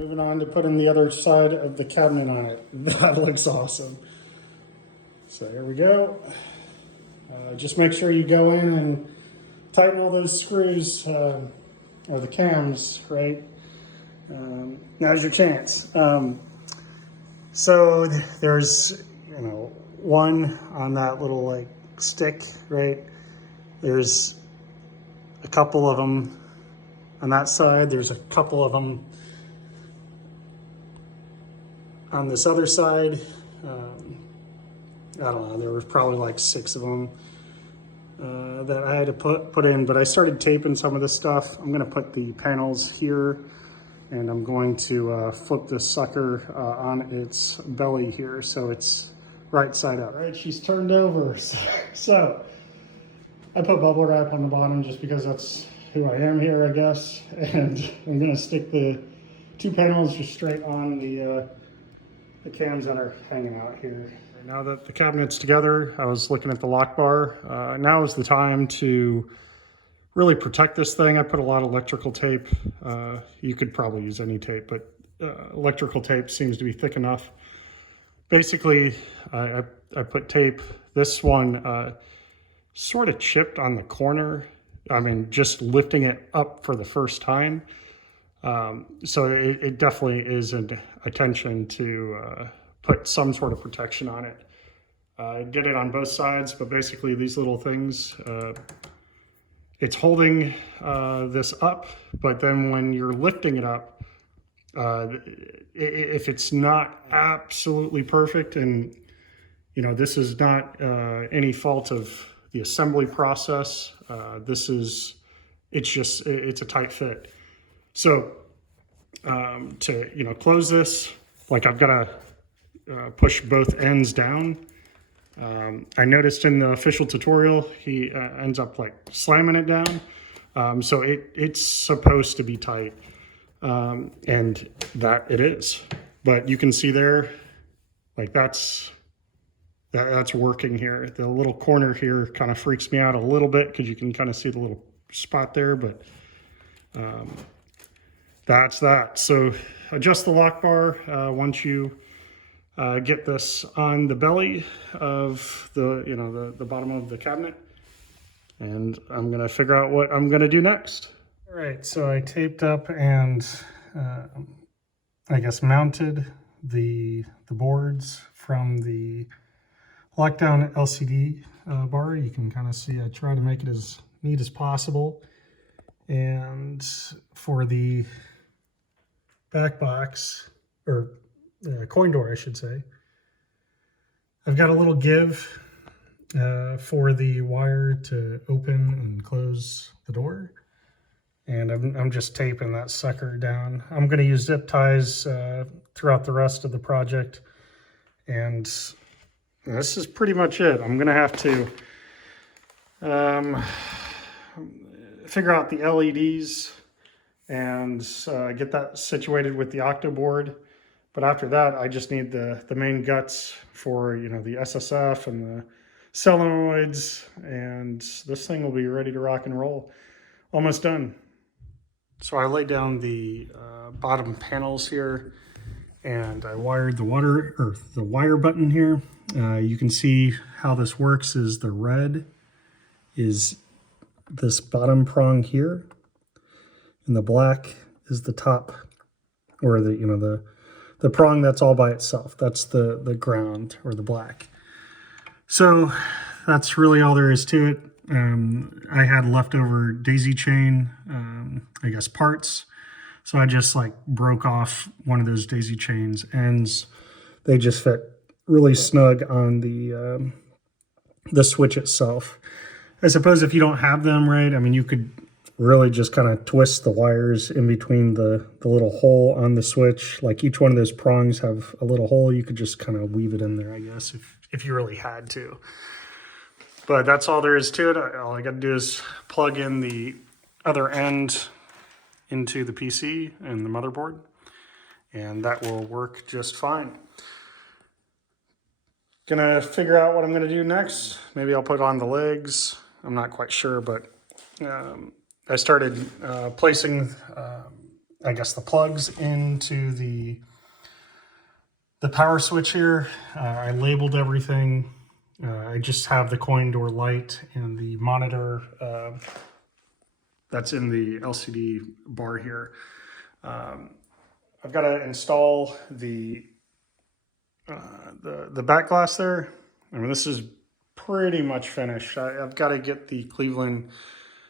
moving on to putting the other side of the cabinet on it. That looks awesome. So here we go. Just make sure you go in and tighten all those screws, or the cams, right? Now's your chance. So there's, one on that little like stick, right? There's a couple of them on that side. There's a couple of them on this other side. I don't know, there was probably like 6 of them that I had to put in, but I started taping some of this stuff. I'm gonna put the panels here, and I'm going to flip this sucker on its belly here so it's right side up. All right, she's turned over. So I put bubble wrap on the bottom just because that's who I am here, I guess. And I'm gonna stick the 2 panels just straight on the cams that are hanging out here. Now that the cabinet's together, I was looking at the lock bar. Now is the time to really protect this thing. I put a lot of electrical tape. You could probably use any tape, but electrical tape seems to be thick enough. Basically, I put tape. This one sort of chipped on the corner. I mean, just lifting it up for the first time. So it definitely is an attention to put some sort of protection on it. I did it on both sides, but basically these little things, it's holding this up, but then when you're lifting it up, if it's not absolutely perfect, and this is not any fault of the assembly process, it's a tight fit. So to close this, like I've got to push both ends down. I noticed in the official tutorial he ends up like slamming it down, so it's supposed to be tight, and that it is. But you can see there, like that's working here. The little corner here kind of freaks me out a little bit because you can kind of see the little spot there, but that's that. So adjust the lock bar once you get this on the belly of the bottom of the cabinet, and I'm gonna figure out what I'm gonna do next. All right, so I taped up and I guess mounted the boards from the lockdown LCD bar. You can kind of see I try to make it as neat as possible. And for the back box, or coin door I should say, I've got a little give for the wire to open and close the door. And I'm just taping that sucker down. I'm going to use zip ties throughout the rest of the project. And this is pretty much it. I'm going to have to figure out the LEDs and get that situated with the octo board. But after that, I just need the main guts for the SSF and the solenoids, and this thing will be ready to rock and roll. Almost done. So I laid down the bottom panels here, and I wired the wire button here. You can see how this works is the red is this bottom prong here, and the black is the top, or the prong that's all by itself. That's the ground, or the black. So that's really all there is to it. I had leftover daisy chain, I guess parts. So I just like broke off one of those daisy chains ends. They just fit really snug on the switch itself. I suppose if you don't have them, right, I mean, you could really just kind of twist the wires in between the little hole on the switch. Like each one of those prongs have a little hole. You could just kind of weave it in there, I guess, if you really had to. But that's all there is to it. All I got to do is plug in the other end into the PC and the motherboard, and that will work just fine. Gonna figure out what I'm gonna do next. Maybe I'll put on the legs. I'm not quite sure, but I started placing I guess, the plugs into the power switch here. I labeled everything. I just have the coin door light and the monitor that's in the LCD bar here. I've got to install the back glass there. I mean, this is pretty much finished. I've got to get the Cleveland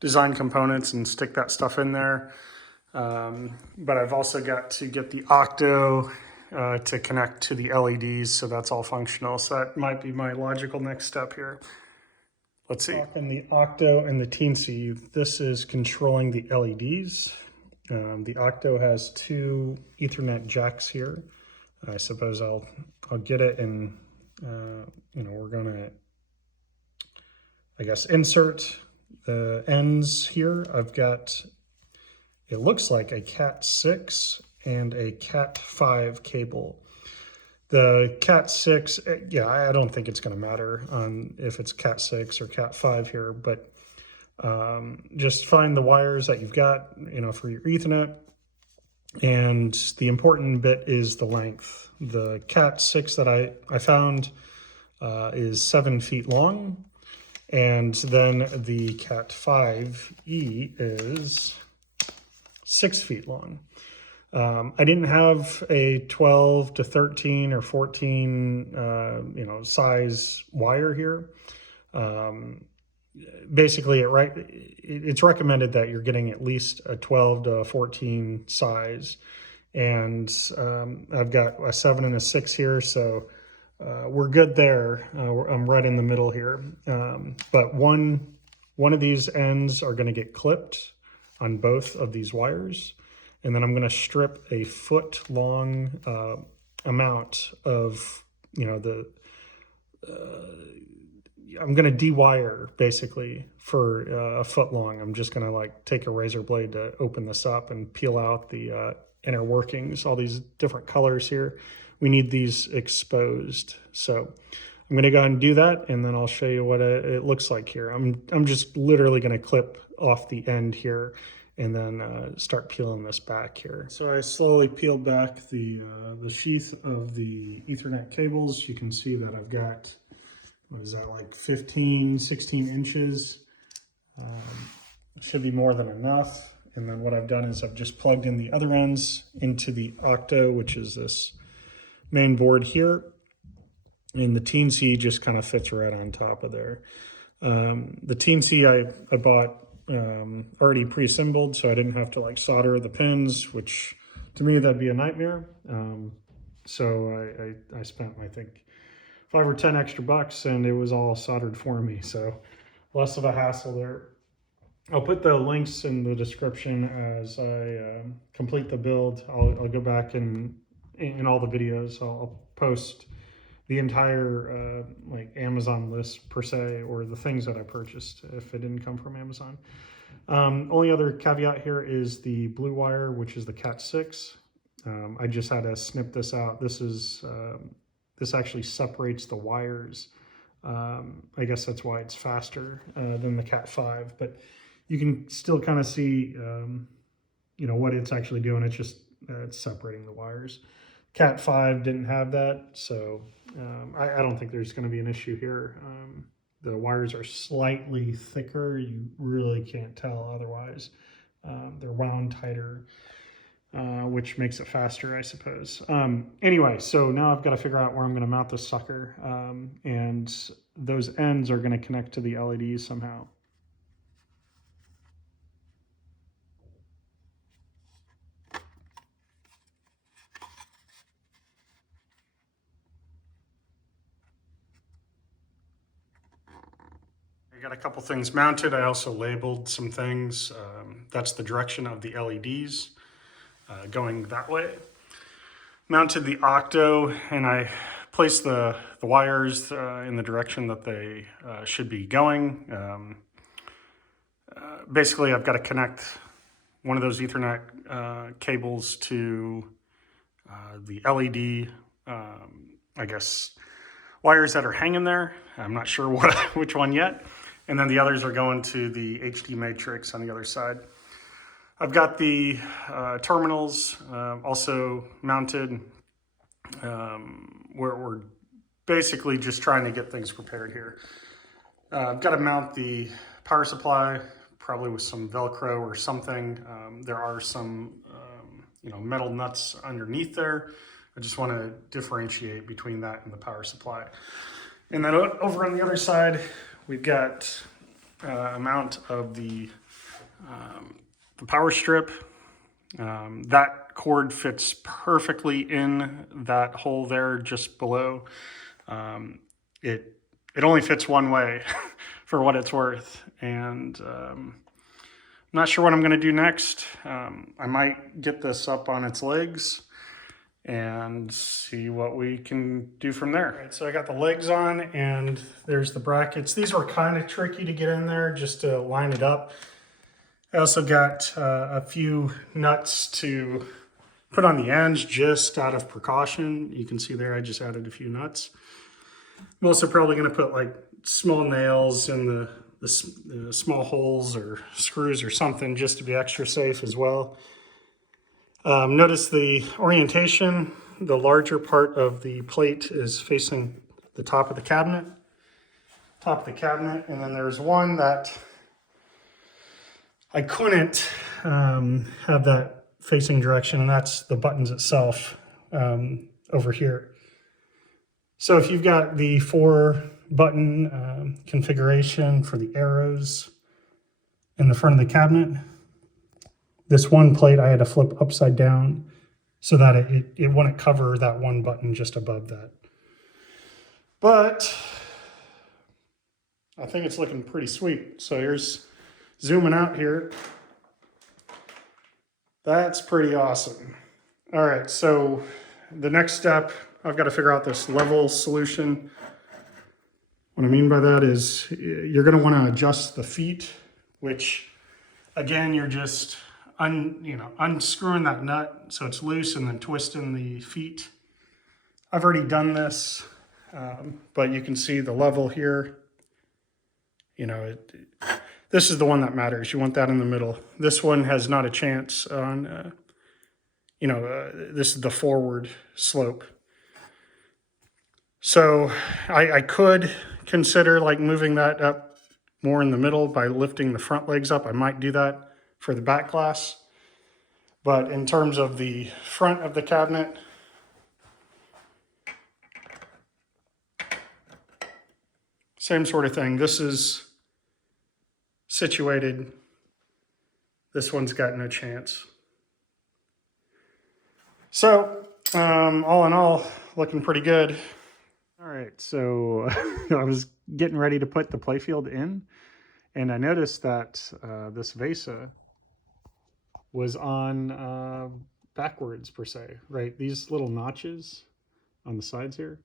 design components and stick that stuff in there. But I've also got to get the octo to connect to the LEDs, so that's all functional. So that might be my logical next step here. Let's see. In the octo and the teensy, this is controlling the LEDs. The octo has 2 Ethernet jacks here. I suppose I'll get it, and you know, we're gonna, I guess, insert the ends here. I've got, it looks like a Cat 6 and a Cat 5 cable. The Cat 6, yeah, I don't think it's going to matter on if it's Cat 6 or Cat 5 here, but just find the wires that you've got, you know, for your Ethernet. And the important bit is the length. The Cat 6 that I found is 7 feet long, and then the Cat 5e is 6 feet long. I didn't have a 12 to 13 or 14, you know, size wire here. Basically, it's recommended that you're getting at least a 12 to 14 size. And I've got a 7 and a 6 here, so we're good there. I'm right in the middle here. But one of these ends are going to get clipped on both of these wires. And then I'm going to strip a foot long amount of, you know, I'm going to de-wire basically for a foot long. I'm just going to like take a razor blade to open this up and peel out the inner workings, all these different colors here. We need these exposed. So I'm going to go ahead and do that, and then I'll show you what it looks like here. I'm just literally going to clip off the end here and then start peeling this back here. So I slowly peeled back the sheath of the Ethernet cables. You can see that I've got, what is that, like 15, 16 inches. Should be more than enough. And then what I've done is I've just plugged in the other ends into the octo, which is this main board here. And the teensy just kind of fits right on top of there. The teensy I bought already pre-assembled, so I didn't have to like solder the pins, which to me that'd be a nightmare. So I spent, I think, 5 or 10 extra bucks, and it was all soldered for me, so less of a hassle there. I'll put the links in the description as I complete the build. I'll go back and in all the videos I'll post the entire like Amazon list per se, or the things that I purchased if it didn't come from Amazon. Only other caveat here is the blue wire, which is the Cat 6. I just had to snip this out. This actually separates the wires. I guess that's why it's faster than the Cat 5, but you can still kind of see you know, what it's actually doing. It's just it's separating the wires. Cat 5 didn't have that, so I don't think there's going to be an issue here. The wires are slightly thicker. You really can't tell otherwise. They're wound tighter, which makes it faster, I suppose. Anyway, so now I've got to figure out where I'm going to mount this sucker, and those ends are going to connect to the LEDs somehow. I got a couple things mounted. I also labeled some things. That's the direction of the LEDs going that way. Mounted the octo, and I placed the wires in the direction that they should be going. Basically, I've got to connect one of those Ethernet cables to the LED, I guess, wires that are hanging there. I'm not sure which one yet. And then the others are going to the HD matrix on the other side. I've got the terminals also mounted. We're basically just trying to get things prepared here. I've got to mount the power supply, probably with some Velcro or something. There are some metal nuts underneath there. I just want to differentiate between that and the power supply. And then over on the other side, we've got a mount of the power strip. That cord fits perfectly in that hole there just below. It only fits one way for what it's worth. And I'm not sure what I'm going to do next. I might get this up on its legs and see what we can do from there. Right, so I got the legs on and there's the brackets. These were kind of tricky to get in there just to line it up. I also got a few nuts to put on the ends just out of precaution. You can see there I just added a few nuts. I'm also probably going to put like small nails in the small holes or screws or something just to be extra safe as well. Notice the orientation. The larger part of the plate is facing the top of the cabinet. And then there's one that I couldn't have that facing direction, and that's the buttons itself over here. So if you've got the 4-button configuration for the arrows in the front of the cabinet, this one plate I had to flip upside down so that it wouldn't cover that one button just above that. But I think it's looking pretty sweet. So here's zooming out here. That's pretty awesome. All right, so the next step, I've got to figure out this level solution. What I mean by that is you're going to want to adjust the feet, which again, you're just unscrewing that nut so it's loose and then twisting the feet. I've already done this, but you can see the level here. This is the one that matters. You want that in the middle. This one has not a chance on, this is the forward slope. So I could consider like moving that up more in the middle by lifting the front legs up. I might do that for the back glass. But in terms of the front of the cabinet, same sort of thing. This is situated. This one's got no chance. So all in all, looking pretty good. All right, so I was getting ready to put the playfield in, and I noticed that this Vesa was on backwards per se, right? These little notches on the sides here,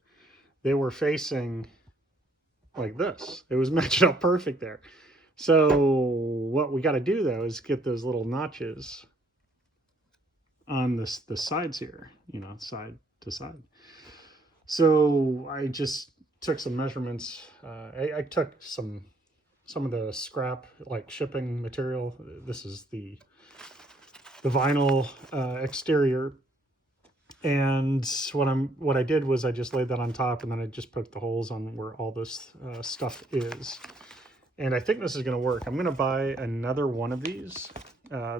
they were facing like this. It was matched up perfect there. So what we got to do though is get those little notches on the sides here, side to side. So I just took some measurements. I took some of the scrap, like shipping material. This is the vinyl exterior, and what I did was I just laid that on top, and then I just poked the holes on where all this stuff is. And I think this is going to work. I'm going to buy another one of these.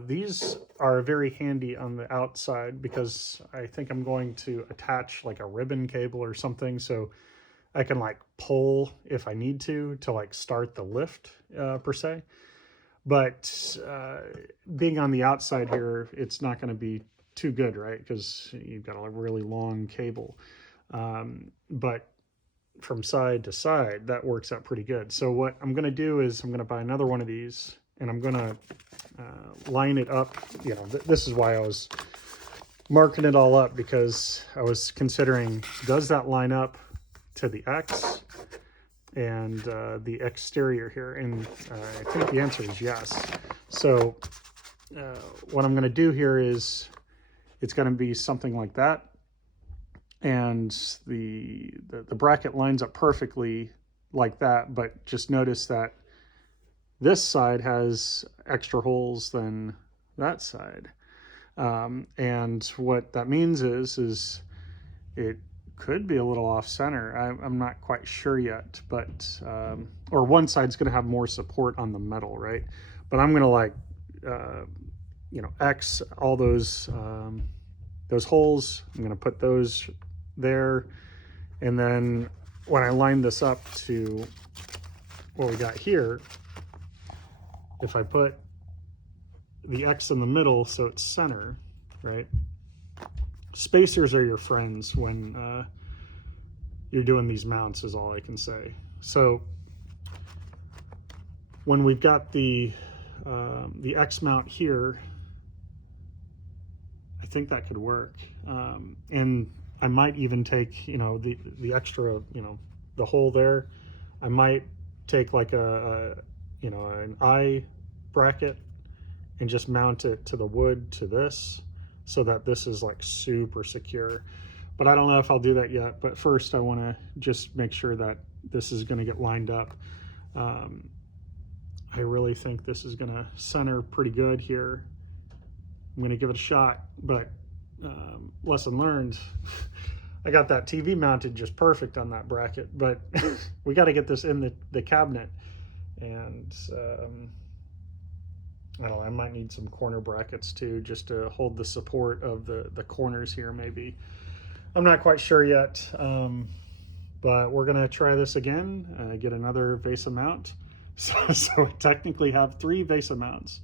These are very handy on the outside because I think I'm going to attach like a ribbon cable or something so I can like pull if I need to like start the lift per se. But being on the outside here, it's not going to be too good, right? Because you've got a really long cable. But from side to side, that works out pretty good. So what I'm going to do is I'm going to buy another one of these, and I'm going to line it up. This is why I was marking it all up, because I was considering, does that line up to the X and the exterior here? And I think the answer is yes. So what I'm going to do here is it's going to be something like that, and the bracket lines up perfectly like that, but just notice that this side has extra holes than that side. And what that means is it could be a little off center. I'm not quite sure yet, but, or one side's gonna have more support on the metal, right? But I'm gonna like, you know, X all those holes. I'm gonna put those there. And then when I line this up to what we got here, if I put the X in the middle so it's center, right? Spacers are your friends when you're doing these mounts, is all I can say. So when we've got the X mount here, I think that could work. And I might even take, you know, the extra, you know, the hole there. I might take like you know, an I bracket and just mount it to the wood to this, so that this is like super secure. But I don't know if I'll do that yet. But first I want to just make sure that this is going to get lined up. I really think this is going to center pretty good here. I'm going to give it a shot, but lesson learned. I got that TV mounted just perfect on that bracket, but we got to get this in the cabinet. And I don't know, I might need some corner brackets too, just to hold the support of the corners here maybe. I'm not quite sure yet, but we're gonna try this again, get another VESA mount. So I technically have 3 VESA mounts,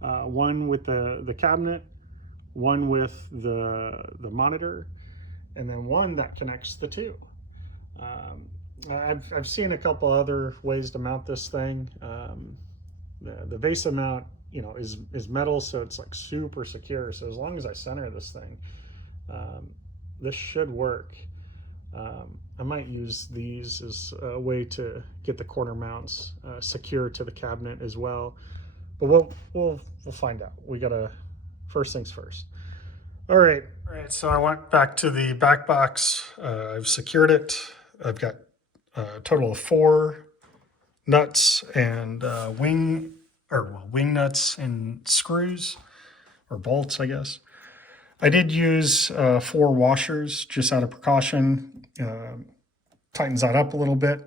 one with the cabinet, one with the monitor, and then one that connects the two. I've seen a couple other ways to mount this thing. The VESA mount, you know, is metal, so it's like super secure. So as long as I center this thing, this should work. I might use these as a way to get the corner mounts secure to the cabinet as well. But we'll find out. We gotta, first things first. All right, so I went back to the back box. I've secured it. I've got a total of 4 nuts and wing nuts and screws, or bolts, I guess. I did use 4 washers just out of precaution. Tightens that up a little bit.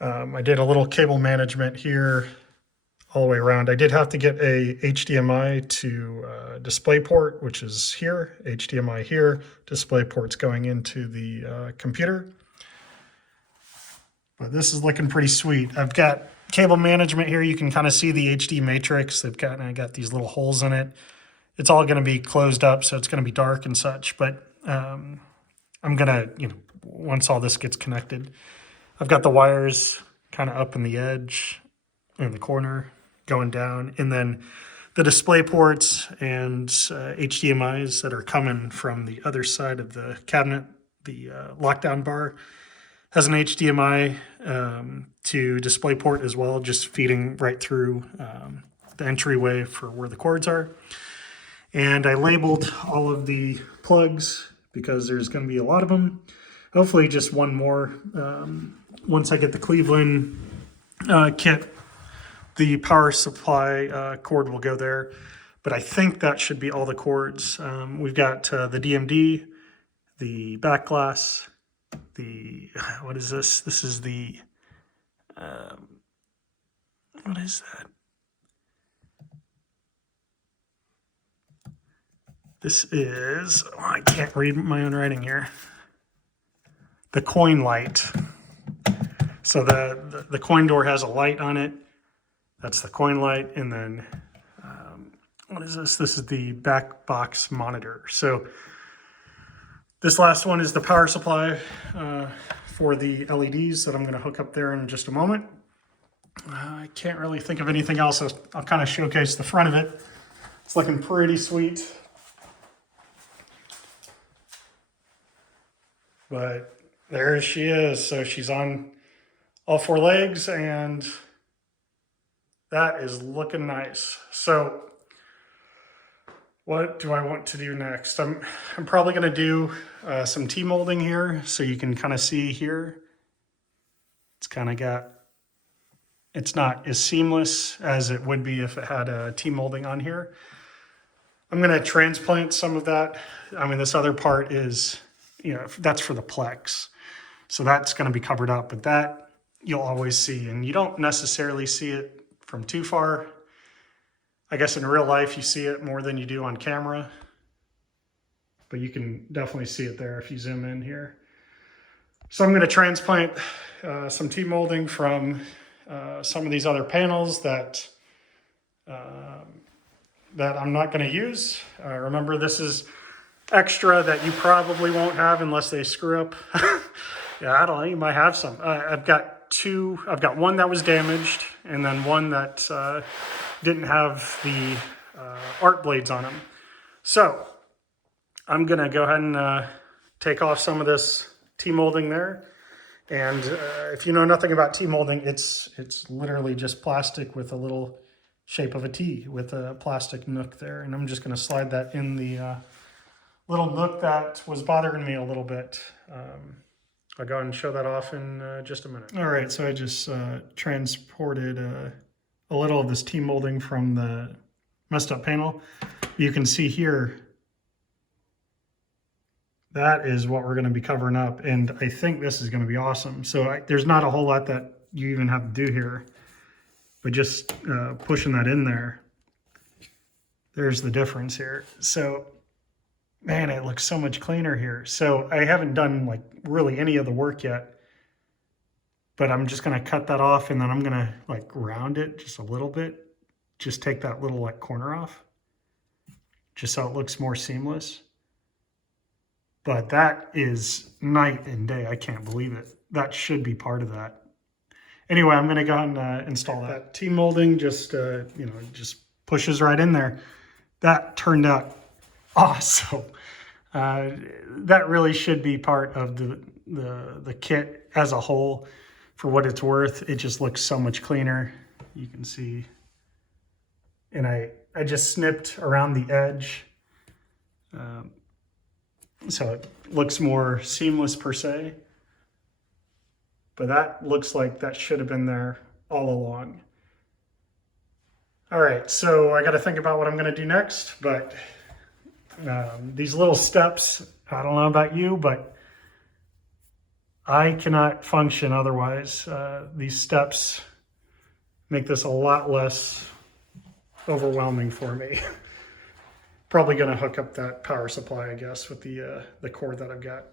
I did a little cable management here all the way around. I did have to get a HDMI to DisplayPort, which is here, HDMI here, DisplayPort's going into the computer. But this is looking pretty sweet. I've got cable management here. You can kind of see the HD matrix. I got these little holes in it. It's all going to be closed up, so it's going to be dark and such. But I'm going to, you know, once all this gets connected, I've got the wires kind of up in the edge, in the corner, going down. And then the display ports and HDMIs that are coming from the other side of the cabinet, the lockdown bar, has an HDMI to DisplayPort as well, just feeding right through the entryway for where the cords are. And I labeled all of the plugs because there's going to be a lot of them. Hopefully just one more. Once I get the Cleveland kit, the power supply cord will go there. But I think that should be all the cords. We've got the DMD, the back glass, what is this? This is the, what is that? This is, oh, I can't read my own writing here. The coin light. So the coin door has a light on it. That's the coin light. And then, what is this? This is the back box monitor. So this last one is the power supply for the LEDs that I'm going to hook up there in just a moment. I can't really think of anything else. I'll kind of showcase the front of it. It's looking pretty sweet. But there she is. So she's on all 4 legs, and that is looking nice. So what do I want to do next? I'm probably going to do some T-molding here, so you can kind of see here. It's kind of got, it's not as seamless as it would be if it had a T-molding on here. I'm going to transplant some of that. I mean, this other part is, that's for the plex. So that's going to be covered up, but that you'll always see, and you don't necessarily see it from too far. I guess in real life, you see it more than you do on camera, but you can definitely see it there if you zoom in here. So I'm going to transplant some T-molding from some of these other panels that I'm not going to use. Remember, this is extra that you probably won't have unless they screw up. Yeah, I don't know, you might have some. I've got two. I've got one that was damaged, and then one that didn't have the art blades on them. So I'm gonna go ahead and take off some of this T-molding there. And if you know nothing about T-molding, it's literally just plastic with a little shape of a T with a plastic nook there. And I'm just gonna slide that in the little nook that was bothering me a little bit. I'll go ahead and show that off in just a minute. All right, so I just transported a little of this T-molding from the messed up panel. You can see here, that is what we're gonna be covering up, and I think this is gonna be awesome. So there's not a whole lot that you even have to do here, but just pushing that in there, there's the difference here. So, man, it looks so much cleaner here. So I haven't done like really any of the work yet, but I'm just gonna cut that off, and then I'm gonna like round it just a little bit. Just take that little like corner off, just so it looks more seamless. But that is night and day. I can't believe it. That should be part of that. Anyway, I'm gonna go ahead and install that. That T-molding just, just pushes right in there. That turned out awesome. That really should be part of the kit as a whole. For what it's worth, it just looks so much cleaner. You can see, and I just snipped around the edge, so it looks more seamless per se. But that looks like that should have been there all along. All right, so I got to think about what I'm going to do next, but these little steps, I don't know about you, but I cannot function otherwise. These steps make this a lot less overwhelming for me. Probably going to hook up that power supply, I guess, with the cord that I've got.